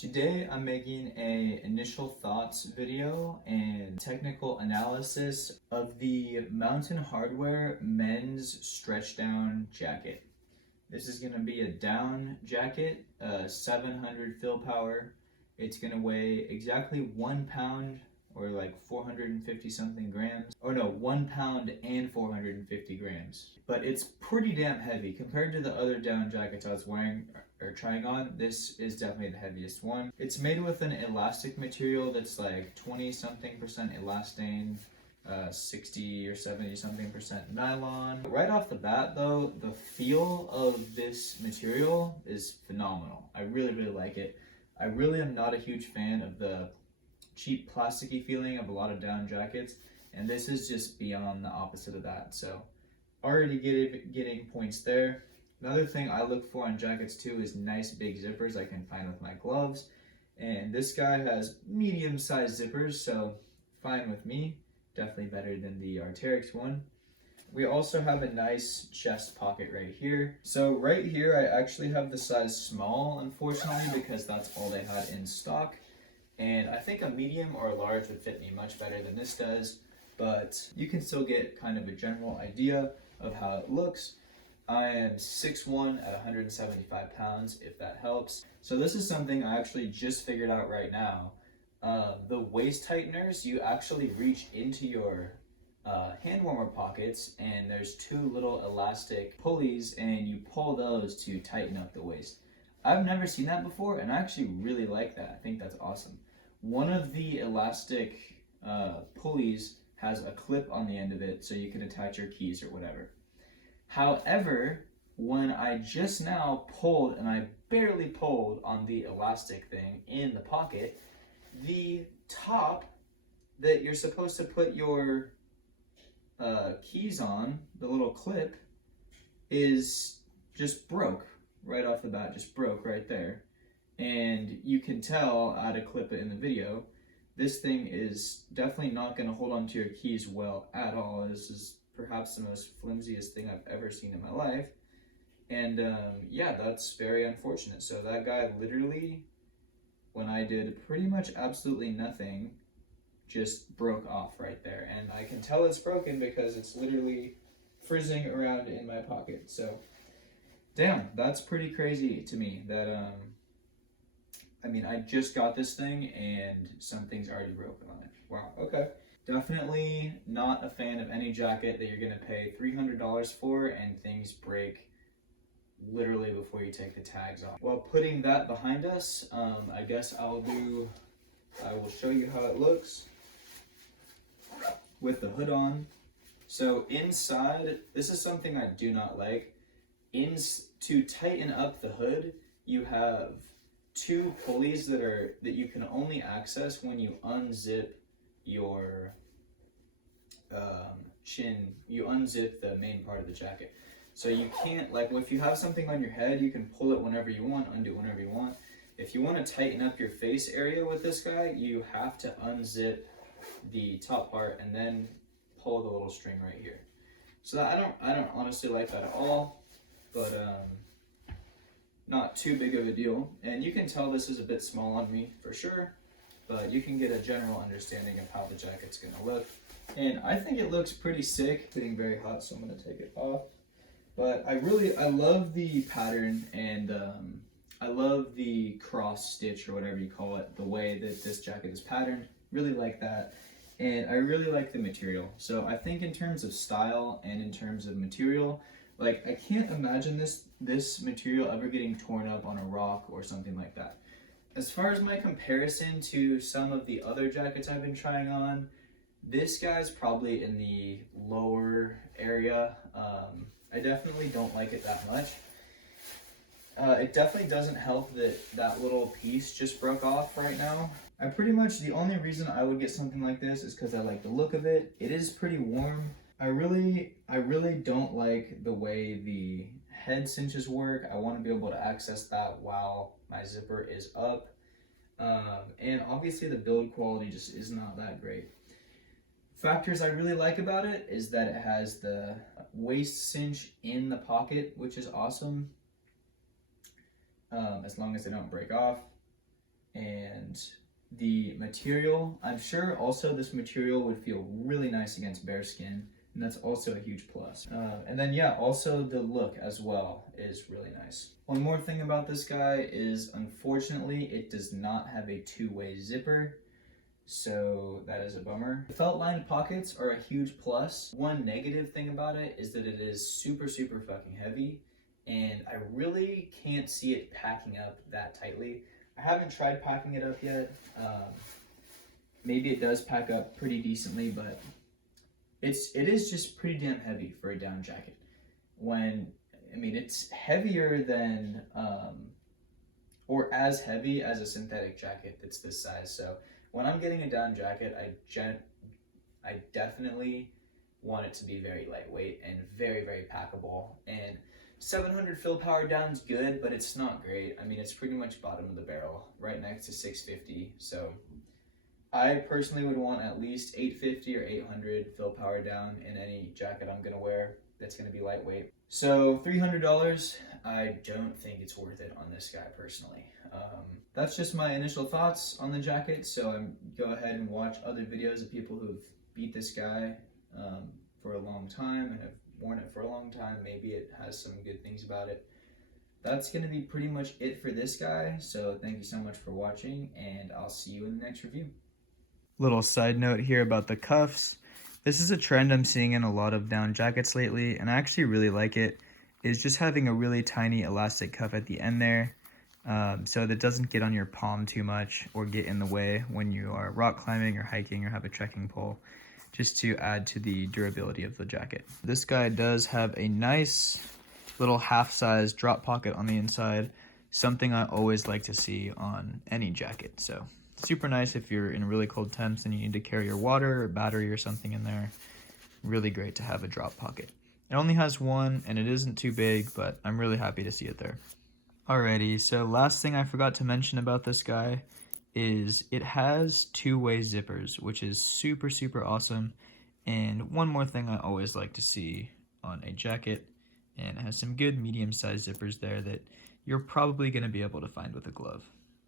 Today I'm making a initial thoughts video and technical analysis of the Mountain Hardwear men's Stretchdown jacket. This is going to be a down jacket, 700 fill power. It's going to weigh exactly 1 pound or like 450 something grams. Oh no, 1 pound and 450 grams. But it's pretty damn heavy compared to the other down jackets I was wearing or trying on. This is definitely the heaviest one. It's made with an elastic material that's like 20 something percent elastane, 60 or 70 something percent nylon. Right off the bat though, the feel of this material is phenomenal. I really like it. I really am not a huge fan of the cheap plasticky feeling of a lot of down jackets, and this is just beyond the opposite of that. So already getting points there. Another thing I look for on jackets too is nice big zippers I can find with my gloves, and this guy has medium-sized zippers, so fine with me. Definitely better than the Arc'teryx one. We also have a nice chest pocket right here. So right here I actually have the size small, unfortunately, because that's all they had in stock. And I think a medium or a large would fit me much better than this does, but you can still get kind of a general idea of how it looks. I am 6'1" at 175 pounds, if that helps. So this is something I actually just figured out right now. The waist tighteners, you actually reach into your hand warmer pockets, and there's two little elastic pulleys, and you pull those to tighten up the waist. I've never seen that before, and I actually really like that. I think that's awesome. One of the elastic pulleys has a clip on the end of it, so you can attach your keys or whatever. However, when I just now pulled, and I barely pulled on the elastic thing in the pocket, the top that you're supposed to put your keys on, the little clip, is just broke right off the bat, just broke right there. And you can tell, I had to clip it in the video, this thing is definitely not going to hold on to your keys well at all. This is perhaps the most flimsiest thing I've ever seen in my life. And yeah, that's very unfortunate. So that guy literally, when I did pretty much absolutely nothing, just broke off right there. And I can tell it's broken because it's literally frizzing around in my pocket. So damn, that's pretty crazy to me that I mean, I just got this thing and something's already broken on it. Wow, okay. Definitely not a fan of any jacket that you're gonna pay $300 for and things break literally before you take the tags off. While putting that behind us, I guess I will show you how it looks with the hood on. So inside, this is something I do not like. To tighten up the hood, you have two pulleys that you can only access when you unzip your chin. You unzip the main part of the jacket. So you can't, like, if you have something on your head, you can pull it whenever you want, undo it whenever you want. If you want to tighten up your face area with this guy, you have to unzip the top part and then pull the little string right here. So I don't honestly like that at all, but not too big of a deal. And you can tell this is a bit small on me for sure, but you can get a general understanding of how the jacket's gonna look. And I think it looks pretty sick. It's getting very hot, so I'm gonna take it off. But I love the pattern, and I love the cross stitch or whatever you call it, the way that this jacket is patterned. Really like that. And I really like the material. So I think in terms of style and in terms of material, like, I can't imagine this material ever getting torn up on a rock or something like that. As far as my comparison to some of the other jackets I've been trying on, this guy's probably in the lower area. I definitely don't like it that much. It definitely doesn't help that that little piece just broke off right now. The only reason I would get something like this is because I like the look of it. It is pretty warm. I really don't like the way the head cinches work. I want to be able to access that while my zipper is up. And obviously the build quality just is not that great. Factors I really like about it is that it has the waist cinch in the pocket, which is awesome. As long as they don't break off. And the material, I'm sure also this material would feel really nice against bare skin, and that's also a huge plus. And then yeah, also the look as well is really nice. One more thing about this guy is, unfortunately, it does not have a two-way zipper, so that is a bummer. The felt lined pockets are a huge plus. One negative thing about it is that it is super fucking heavy, and I really can't see it packing up that tightly. I haven't tried packing it up yet. Maybe it does pack up pretty decently, but it is just pretty damn heavy for a down jacket. It's heavier than, or as heavy as a synthetic jacket that's this size. So when I'm getting a down jacket, I definitely want it to be very lightweight and very packable. And 700 fill power down's good, but it's not great. I mean, it's pretty much bottom of the barrel, right next to 650. So I personally would want at least 850 or 800 fill power down in any jacket I'm gonna wear that's gonna be lightweight. So $300, I don't think it's worth it on this guy personally. That's just my initial thoughts on the jacket. So go ahead and watch other videos of people who've beat this guy for a long time and have worn it for a long time. Maybe it has some good things about it. That's going to be pretty much it for this guy. So thank you so much for watching, and I'll see you in the next review. Little side note here about the cuffs. This is a trend I'm seeing in a lot of down jackets lately, and I actually really like it. Is just having a really tiny elastic cuff at the end there, so that it doesn't get on your palm too much or get in the way when you are rock climbing or hiking or have a trekking pole, just to add to the durability of the jacket. This guy does have a nice little half-size drop pocket on the inside, something I always like to see on any jacket. So super nice if you're in really cold temps and you need to carry your water or battery or something in there. Really great to have a drop pocket. It only has one and it isn't too big, but I'm really happy to see it there. Alrighty, so last thing I forgot to mention about this guy is it has two-way zippers, which is super awesome. And one more thing I always like to see on a jacket, and it has some good medium-sized zippers there that you're probably going to be able to find with a glove.